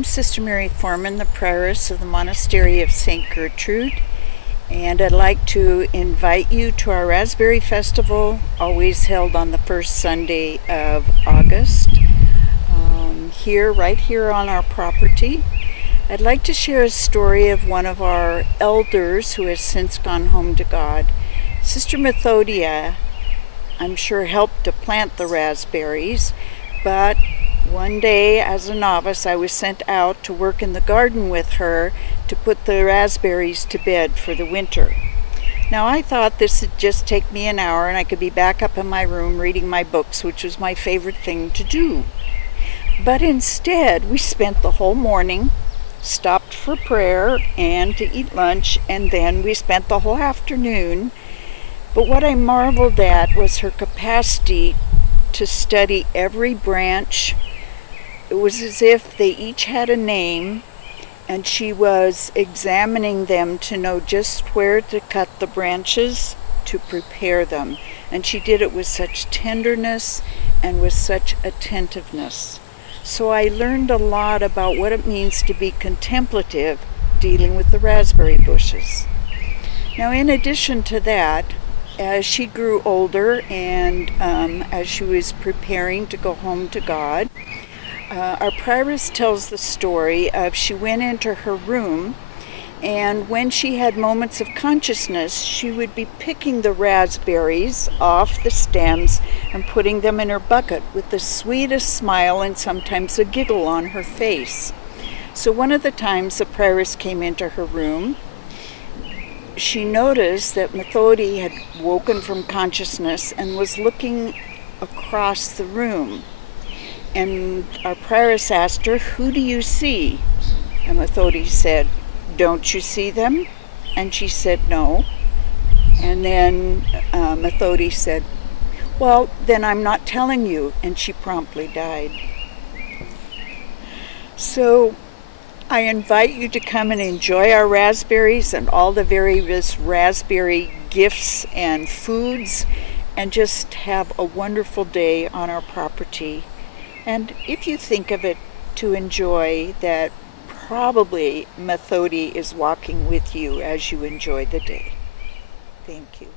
I'm Sister Mary Forman, the prioress of the Monastery of St. Gertrude, and I'd like to invite you to our Raspberry Festival, always held on the first Sunday of August, right here on our property. I'd like to share a story of one of our elders who has since gone home to God. Sister Methodia, I'm sure, helped to plant the raspberries, but one day as a novice I was sent out to work in the garden with her to put the raspberries to bed for the winter. Now I thought this would just take me an hour and I could be back up in my room reading my books, which was my favorite thing to do. But instead we spent the whole morning, stopped for prayer and to eat lunch, and then we spent the whole afternoon. But what I marveled at was her capacity to study every branch. It was as if they each had a name, and she was examining them to know just where to cut the branches to prepare them. And she did it with such tenderness and with such attentiveness. So I learned a lot about what it means to be contemplative dealing with the raspberry bushes. Now, in addition to that, as she grew older and as she was preparing to go home to God, our prioress tells the story of she went into her room, and when she had moments of consciousness, she would be picking the raspberries off the stems and putting them in her bucket with the sweetest smile and sometimes a giggle on her face. So one of the times the prioress came into her room, she noticed that Methody had woken from consciousness and was looking across the room. And our prioress asked her, "Who do you see?" And Methody said, "Don't you see them?" And she said, "No." And then Methody said, "Well, then I'm not telling you." And she promptly died. So I invite you to come and enjoy our raspberries and all the various raspberry gifts and foods, and just have a wonderful day on our property. And if you think of it, to enjoy that probably Methody is walking with you as you enjoy the day. Thank you.